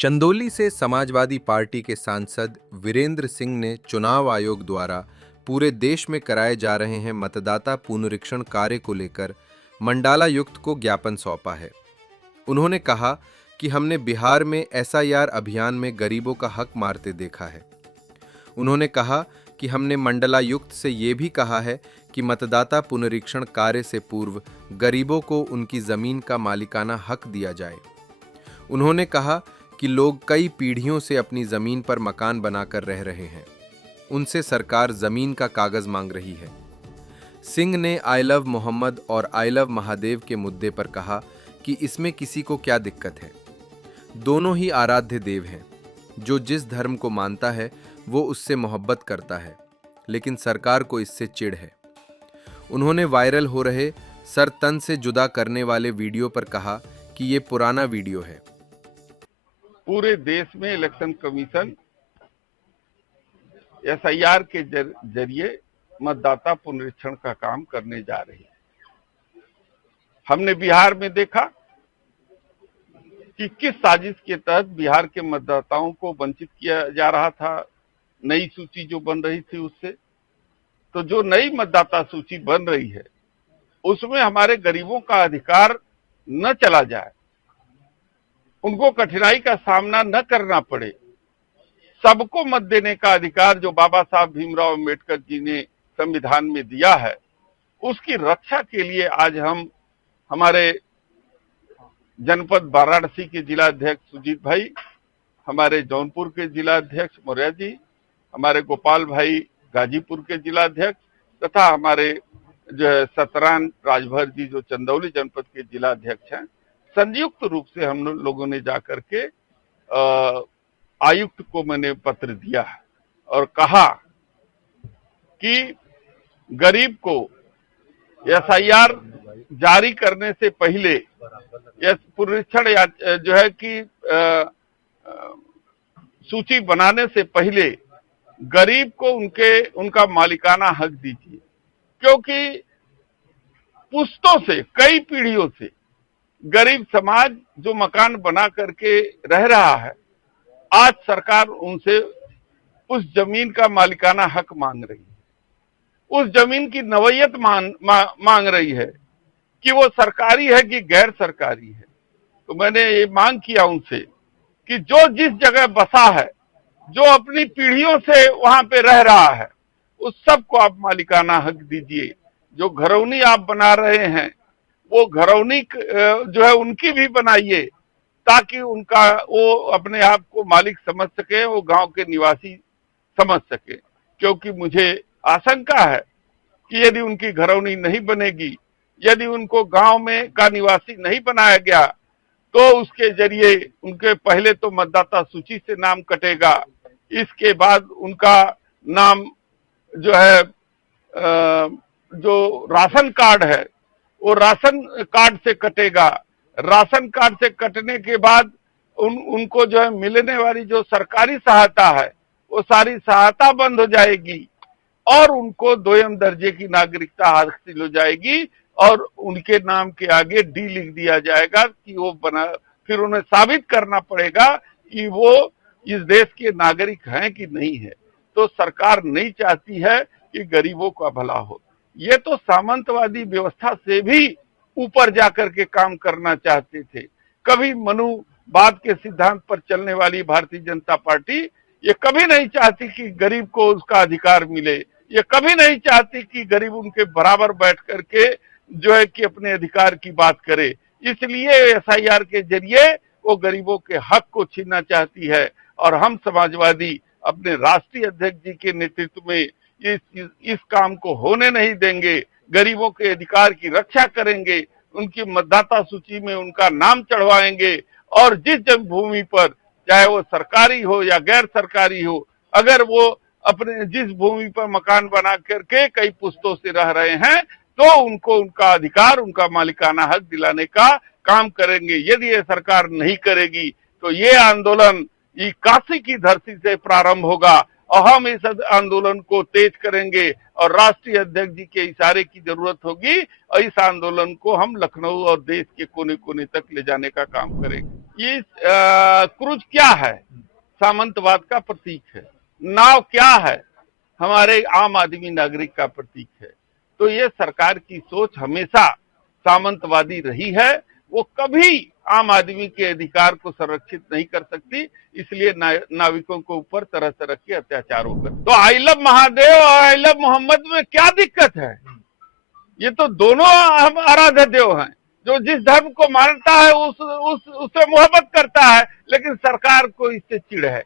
चंदौली से समाजवादी पार्टी के सांसद वीरेंद्र सिंह ने चुनाव आयोग द्वारा पूरे देश में कराए जा रहे हैं मतदाता पुनरीक्षण कार्य को लेकर मंडालायुक्त को ज्ञापन सौंपा है। उन्होंने कहा कि हमने बिहार में एसआईआर अभियान में गरीबों का हक मारते देखा है। उन्होंने कहा कि हमने मंडलायुक्त से ये भी कहा है कि मतदाता पुनरीक्षण कार्य से पूर्व गरीबों को उनकी जमीन का मालिकाना हक दिया जाए। उन्होंने कहा कि लोग कई पीढ़ियों से अपनी जमीन पर मकान बनाकर रह रहे हैं, उनसे सरकार जमीन का कागज मांग रही है। सिंह ने आई लव मोहम्मद और आई लव महादेव के मुद्दे पर कहा कि इसमें किसी को क्या दिक्कत है। दोनों ही आराध्य देव हैं। जो जिस धर्म को मानता है वो उससे मोहब्बत करता है, लेकिन सरकार को इससे चिढ़ है। उन्होंने वायरल हो रहे सर तन से जुदा करने वाले वीडियो पर कहा कि ये पुराना वीडियो है। पूरे देश में इलेक्शन कमीशन एसआईआर के जरिए मतदाता पुनरीक्षण का काम करने जा रही है। हमने बिहार में देखा कि किस साजिश के तहत बिहार के मतदाताओं को वंचित किया जा रहा था। नई सूची जो बन रही थी उससे, तो जो नई मतदाता सूची बन रही है उसमें हमारे गरीबों का अधिकार न चला जाए, उनको कठिनाई का सामना न करना पड़े, सबको मत देने का अधिकार जो बाबा साहब भीमराव अम्बेडकर जी ने संविधान में दिया है, उसकी रक्षा के लिए आज हम हमारे जनपद वाराणसी के जिला अध्यक्ष सुजीत भाई, हमारे जौनपुर के जिला अध्यक्ष मौर्य जी, हमारे गोपाल भाई गाजीपुर के जिला अध्यक्ष तथा हमारे जो है सतरान राजभर जी जो चंदौली जनपद के जिला अध्यक्ष हैं, संयुक्त रूप से हम लोगों ने जाकर के आयुक्त को मैंने पत्र दिया है और कहा कि गरीब को एसआईआर जारी करने से पहले या पुनरीक्षण जो है कि सूची बनाने से पहले गरीब को उनका मालिकाना हक दीजिए, क्योंकि पुश्तों से कई पीढ़ियों से गरीब समाज जो मकान बना करके रह रहा है, आज सरकार उनसे उस जमीन का मालिकाना हक मांग रही है, उस जमीन की नवैयत मांग रही है कि वो सरकारी है कि गैर सरकारी है। तो मैंने ये मांग किया उनसे कि जो जिस जगह बसा है, जो अपनी पीढ़ियों से वहां पे रह रहा है, उस सबको आप मालिकाना हक दीजिए। जो घरौनी आप बना रहे हैं वो घरौनी जो है उनकी भी बनाइए, ताकि उनका वो अपने आप को मालिक समझ सके, वो गांव के निवासी समझ सके। क्योंकि मुझे आशंका है कि यदि उनकी घरौनी नहीं बनेगी, यदि उनको गांव में का निवासी नहीं बनाया गया, तो उसके जरिए उनके पहले तो मतदाता सूची से नाम कटेगा, इसके बाद उनका नाम जो है जो राशन कार्ड है वो राशन कार्ड से कटेगा। राशन कार्ड से कटने के बाद उनको जो है मिलने वाली जो सरकारी सहायता है वो सारी सहायता बंद हो जाएगी और उनको दोयम दर्जे की नागरिकता हासिल हो जाएगी और उनके नाम के आगे डी लिख दिया जाएगा कि वो बना, फिर उन्हें साबित करना पड़ेगा कि वो इस देश के नागरिक हैं कि नहीं है। तो सरकार नहीं चाहती है कि गरीबों का भला हो। ये तो सामंतवादी व्यवस्था से भी ऊपर जाकर के काम करना चाहते थे। कभी मनुवाद के सिद्धांत पर चलने वाली भारतीय जनता पार्टी ये कभी नहीं चाहती कि गरीब को उसका अधिकार मिले, ये कभी नहीं चाहती कि गरीब उनके बराबर बैठ करके जो है कि अपने अधिकार की बात करे। इसलिए एसआईआर के जरिए वो गरीबों के हक को छीनना चाहती है और हम समाजवादी अपने राष्ट्रीय अध्यक्ष जी के नेतृत्व में इस काम को होने नहीं देंगे। गरीबों के अधिकार की रक्षा करेंगे, उनकी मतदाता सूची में उनका नाम चढ़वाएंगे और जिस जन्मभूमि पर, चाहे वो सरकारी हो या गैर सरकारी हो, अगर वो अपने जिस भूमि पर मकान बना करके कई पुश्तों से रह रहे हैं, तो उनको उनका अधिकार, उनका मालिकाना हक दिलाने का काम करेंगे। यदि ये सरकार नहीं करेगी तो ये आंदोलन ये काशी की धरती से प्रारंभ होगा और हम इस आंदोलन को तेज करेंगे और राष्ट्रीय अध्यक्ष जी के इशारे की जरूरत होगी और इस आंदोलन को हम लखनऊ और देश के कोने कोने तक ले जाने का काम करेंगे। ये क्रूज क्या है? सामंतवाद का प्रतीक है। नाव क्या है? हमारे आम आदमी नागरिक का प्रतीक है। तो ये सरकार की सोच हमेशा सामंतवादी रही है, वो कभी आम आदमी के अधिकार को संरक्षित नहीं कर सकती, इसलिए नाविकों के ऊपर तरह तरह के अत्याचार होकर। तो आई लव महादेव और आई लव मोहम्मद में क्या दिक्कत है? ये तो दोनों हम आराध्य देव हैं। जो जिस धर्म को मानता है उससे मोहब्बत करता है, लेकिन सरकार को इससे चिढ़ है।